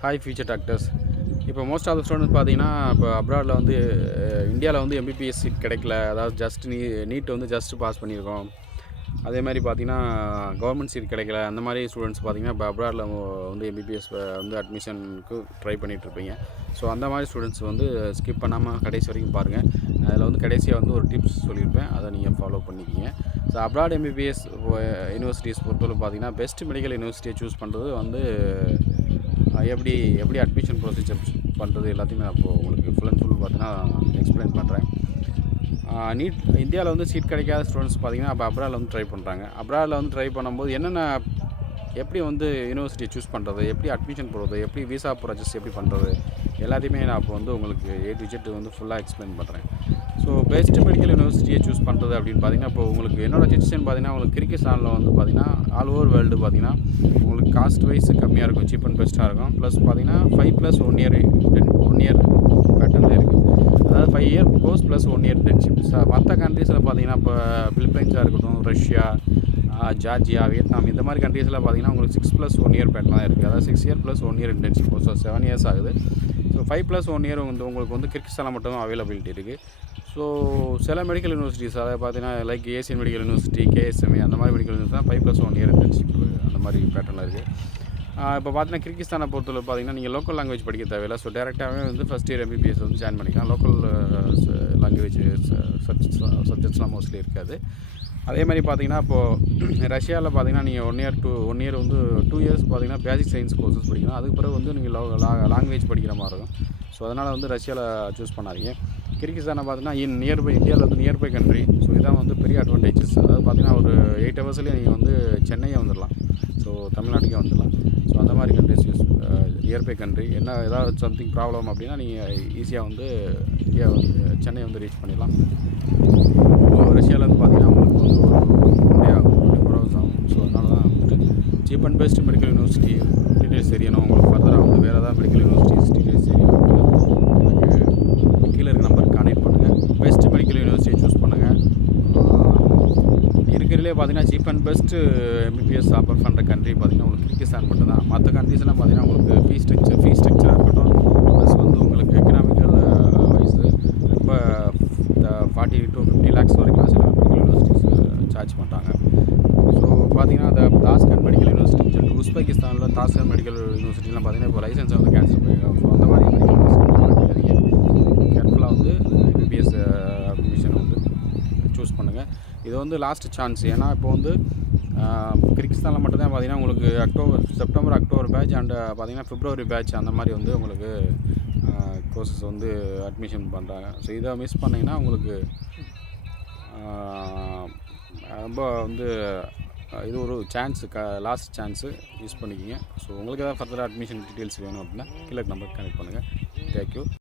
Hi future doctors. இப்போ most of the students பார்த்தீங்கன்னா, இப்போ அப்ராடில் வந்து இந்தியாவில் வந்து எம்பிபிஎஸ் சீட் கிடைக்கல. அதாவது நீட் வந்து ஜஸ்ட் பாஸ் பண்ணியிருக்கோம். அதே மாதிரி பார்த்தீங்கன்னா கவர்மெண்ட் சீட் கிடைக்கல. அந்த மாதிரி ஸ்டூடெண்ட்ஸ் பார்த்தீங்கன்னா இப்போ அப்ராடில் வந்து எம்பிபிஎஸ் வந்து அட்மிஷனுக்கு ட்ரை பண்ணிகிட்ருப்பீங்க. ஸோ அந்த மாதிரி ஸ்டூடெண்ட்ஸ் வந்து ஸ்கிப் பண்ணாமல் கடைசி வரைக்கும் பாருங்கள். அதில் வந்து கடைசியாக வந்து ஒரு டிப்ஸ் சொல்லியிருப்பேன், அதை நீங்கள் ஃபாலோ பண்ணிக்கிங்க. ஸோ அப்ராட் எம்பிபிஎஸ் யூனிவர்சிட்டிஸ் பொறுத்தவரை பார்த்தீங்கன்னா பெஸ்ட் மெடிக்கல் யூனிவர்சிட்டியை சூஸ் பண்ணுறது வந்து எப்படி அட்மிஷன் ப்ரொசீஜர் பண்ணுறது எல்லாத்தையுமே நான் இப்போது உங்களுக்கு ஃபுல் அண்ட் ஃபுல் பார்த்தீங்கன்னா எக்ஸ்பிளைன் பண்ணுறேன். இந்தியாவில் வந்து சீட் கிடைக்காத ஸ்டூடெண்ட்ஸ் பார்த்திங்கன்னா அப்போ அப்ராடில் வந்து ட்ரை பண்ணுறாங்க. அப்ராடில் வந்து ட்ரை பண்ணும்போது எப்படி வந்து யூனிவர்சிட்டியை சூஸ் பண்ணுறது, எப்படி அட்மிஷன் போடுறது, எப்படி விசா ப்ராசஸ் எப்படி பண்ணுறது, எல்லாத்தையுமே நான் இப்போ வந்து உங்களுக்கு A to Z வந்து ஃபுல்லாக எக்ஸ்பிளைன் பண்ணுறேன். ஸோ பெஸ்ட் மெடிக்கல் யூனிவர்சிட்டியை சூஸ் பண்ணுறது அப்படின்னு பார்த்தீங்கன்னா, இப்போ உங்களுக்கு என்னோடய சஜஷன் பார்த்தீங்கன்னா, உங்களுக்கு கிர்கிஸ்தானில் வந்து பார்த்தீங்கன்னா ஆல் ஓவர் வேர்ல்டு பார்த்தீங்கன்னா உங்களுக்கு காஸ்ட் வைஸ் கம்மியாக இருக்கும், சீப் அண்ட் பெஸ்ட்டாக இருக்கும். ப்ளஸ் பார்த்தீங்கன்னா 5+1 இயர் பேட்டர்னில் இருக்குது. அதாவது 5 year course plus 1 year internship. மற்ற கண்ட்ரீஸில் பார்த்தீங்கன்னா இப்போ பிலிப்பைன்ஸாக இருக்கட்டும், ரஷ்யா, ஜார்ஜியா, வியட்நாம் இந்த மாதிரி கண்ட்ரீஸில் பார்த்தீங்கன்னா உங்களுக்கு 6+1 இயர் பேட்டர்ன் தான் இருக்குது. அதாவது 6 year + 1 year internship. So 7 years ஆகுது. ஸோ 5+1 இயர் வந்து உங்களுக்கு வந்து கிர்கிஸ்தானில் மட்டும் அவைலபிலிட்டி இருக்குது. ஸோ சில மெடிக்கல் யூனிவர்சிட்டிஸ் அதாவது பார்த்தீங்கன்னா like Asian medical university, KSMA அந்த மாதிரி மெடிக்கல் யூனிவர்சிட்டி தான் 5+1 இயர் இன்டர்ன்ஷிப் அந்த மாதிரி பேட்டர்னில் இருக்குது. இப்போ பார்த்தீங்கன்னா கிர்கிஸ்தானை பொறுத்தவரை பார்த்தீங்கன்னா நீங்கள் லோக்கல் லாங்குவேஜ் படிக்க தேவையில்லை. ஸோ டேரெக்டாகவே வந்து ஃபஸ்ட் இயர் எம்பிபிஎஸ் வந்து ஜாயின் பண்ணிக்கலாம். லோக்கல் லாங்குவேஜ் சப்ஜெக்ட்ஸ்லாம் மோஸ்ட்லி இருக்காது. அதே மாதிரி பார்த்தீங்கன்னா இப்போது ரஷ்யாவில் பார்த்தீங்கன்னா நீங்கள் 1 இயர் வந்து 2 இயர்ஸ் பார்த்தீங்கன்னா பேசிக் சயின்ஸ் கோர்சஸ் படிக்கணும். அதுக்கு பிறகு வந்து நீங்கள் லாங்குவேஜ் படிக்கிற மாதிரி இருக்கும். ஸோ அதனால் வந்து ரஷ்யாவில் சூஸ் பண்ணாதீங்க. கிர்கிஸ்தானை பார்த்தீங்கன்னா இந்தியாவில் வந்து நியர்பை கண்ட்ரி. ஸோ இதான் வந்து பெரிய அட்வான்டேஜஸ். அதாவது பார்த்தீங்கன்னா ஒரு 8 ஹவர்ஸ்லேயே நீங்கள் வந்து சென்னையே வந்துடலாம். ஸோ தமிழ்நாட்டுக்கே வந்துடலாம். ஸோ அந்த மாதிரி கண்ட்ரிஸ் நியர்பை கண்ட்ரி. ஏதாவது சம்திங் ப்ராப்ளம் அப்படின்னா நீங்கள் ஈஸியாக வந்து சென்னை வந்து ரீச் பண்ணிடலாம். ரஷ்யாவில் வந்து பார்த்தீங்கன்னா உங்களுக்கு வந்து ஒரு ப்ராசஸ் ஆகும். ஸோ அதனால தான் வந்துட்டு cheap and best medical university details தெரியணும். உங்களுக்கு ஃபர்தராக வந்து வேறு ஏதாவது மெடிக்கல் யூனிவர்சிட்டிஸ் டீட்டெயில்ஸ் தெரியணும். எனக்கு கீழே இருக்க நம்பருக்கு கான்டெக்ட் பண்ணுங்கள். பெஸ்ட் மெடிக்கல் யூனிவர்சிட்டியை சூஸ் பண்ணுங்கள். இருக்கிறதுலே பார்த்தீங்கன்னா cheap and best MBBS offer பண்ணுற கண்ட்ரி பார்த்தீங்கன்னா உங்களுக்கு கிர்கிஸ்தான் மட்டும் தான். மற்ற கண்ட்ரிஸ்லாம் பார்த்தீங்கன்னா உங்களுக்கு ஃபீஸ் ஸ்ட்ரக்சராக இருக்கட்டும், ப்ளஸ் வந்து உங்களுக்கு எக்கனாமிக்கல் வைஸ் ரொம்ப 40 to 50 lakhs வரைக்கும் சில மெடிக்கல் யூனிவர்சிட்டிஸ் சார்ஜ் பண்ணுறாங்க. ஸோ பார்த்தீங்கன்னா அந்த தாஸ்கன் மெடிக்கல் யூனிவர்சிட்டின்னு சொல்லிட்டு உஸ்பெகிஸ்தானில் தாஸ்கன் மெடிக்கல் யூனிவர்சிட்டிலாம் பார்த்தீங்கன்னா இப்போ லைசன்ஸை வந்து கேன்சல் பண்ணியிருக்காங்க. ஸோ அந்த மாதிரி மெடிக்கல் யூனிவர்சிட்டி கேர்ஃபுல்லாக வந்து எம்பிபிஎஸ் அட்மிஷனை வந்து சூஸ் பண்ணுங்கள். இது வந்து லாஸ்ட் சான்ஸ். ஏன்னா இப்போ வந்து கிர்கிஸ்தானில் மட்டும்தான் பார்த்தீங்கன்னா உங்களுக்கு செப்டம்பர் அக்டோபர் பேட்ச் அண்ட் பார்த்தீங்கன்னா பிப்ரவரி பேட்ச் அந்த மாதிரி வந்து உங்களுக்கு கோர்சஸ் வந்து அட்மிஷன் பண்ணுறாங்க. ஸோ இதை மிஸ் பண்ணிங்கன்னா உங்களுக்கு ரொம்ப வந்து இது ஒரு சான்ஸு லாஸ்ட் சான்ஸு யூஸ் பண்ணிக்கிங்க. ஸோ உங்களுக்கு ஏதாவது ஃபர்தராக அட்மிஷன் டீட்டெயில்ஸ் வேணும் அப்படின்னா கீழே நம்பருக்கு கனெக்ட் பண்ணுங்கள். தேங்க்யூ.